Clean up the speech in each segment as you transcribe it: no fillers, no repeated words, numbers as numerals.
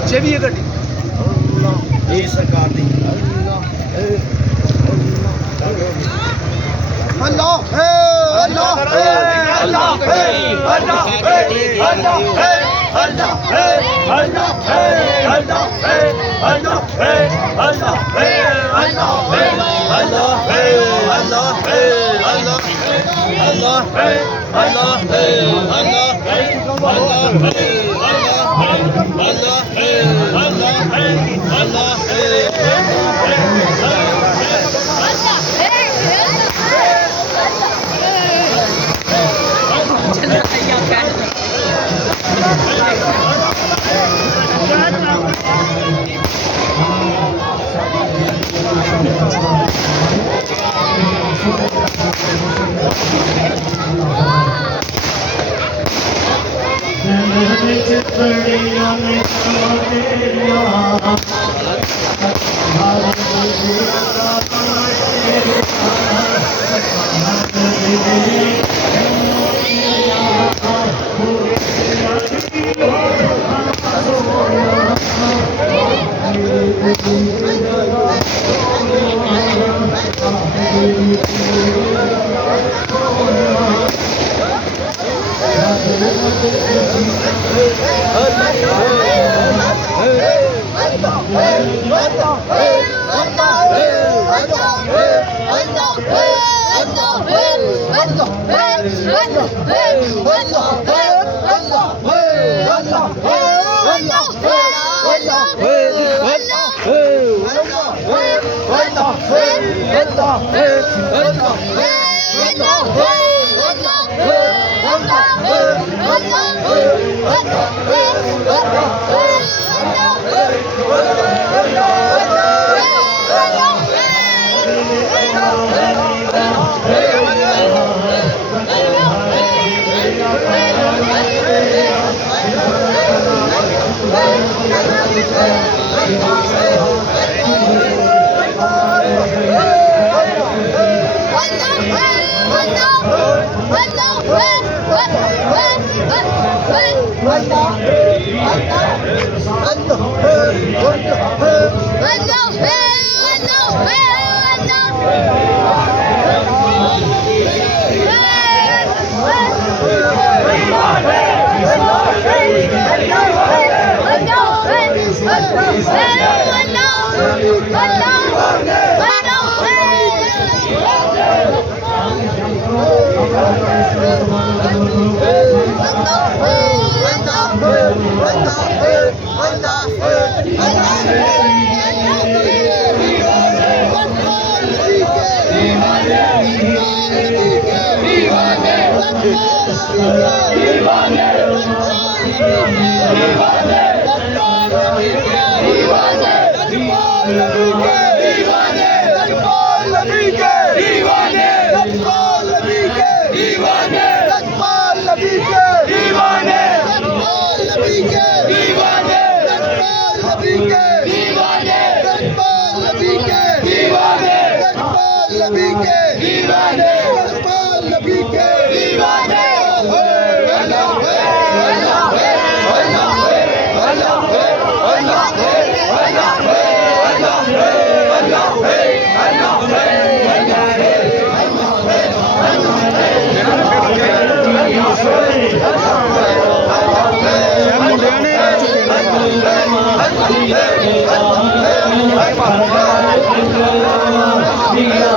ਪਿੱਛੇ ਵੀ ਹੈ ਗੱਡੀ ਇਹ ਸਰਕਾਰ ਦੀ ਅੱਲਾਹ ਹੈ ਅੱਲਾਹ ਹੈ ਅੱਲਾਹ ਹੈ ਅੱਲਾਹ ਹੈ ਅੱਲਾਹ ਹੈ ਅੱਲਾਹ ਹੈ ਅੱਲਾਹ ਹੈ ਅੱਲਾਹ ਹੈ ਅੱਲਾਹ ਹੈ ਅੱਲਾਹ ਹੈ ਅੱਲਾਹ ਹੈ ਅੱਲਾਹ ਹੈ ਅੱਲਾਹ है अल्लाह है अल्लाह है अल्लाह है अल्लाह है अल्लाह है अल्लाह है अल्लाह है अल्लाह है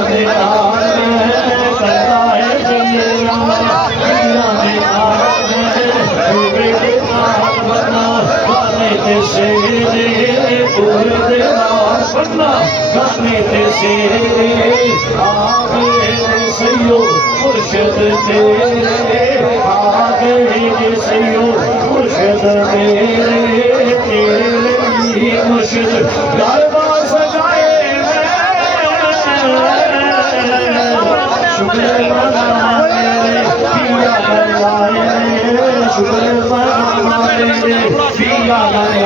Dina सेरे पुर देवार पन्ना गाने ते सेरे आगे सैयो मुर्शद तेरे आगे सैयो मुर्शद तेरे तेरे लिए मुर्शद गरबा सजाए शुक्र मना मेरे पिया गए शुक्र मना मेरे पिया गए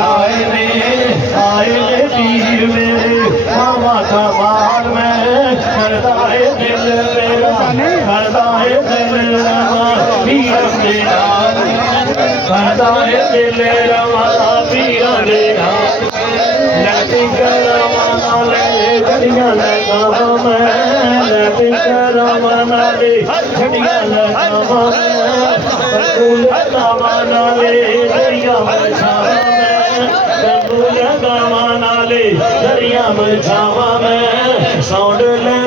आए पीर मेरे मामा का मार में करता है दिल मेरा करता है दिल मेरा पीर मेरा करता है दिल मेरा पीर मेरा लैटिंग करवाना ले झड़ियाँ लगावा मैं लैटिंग करवाना ले झड़ियाँ लगावा मैं फूल लगावाना ले दरिया में छावा मैं फूल लगावाना ले दरिया में छावा मैं साउंड ले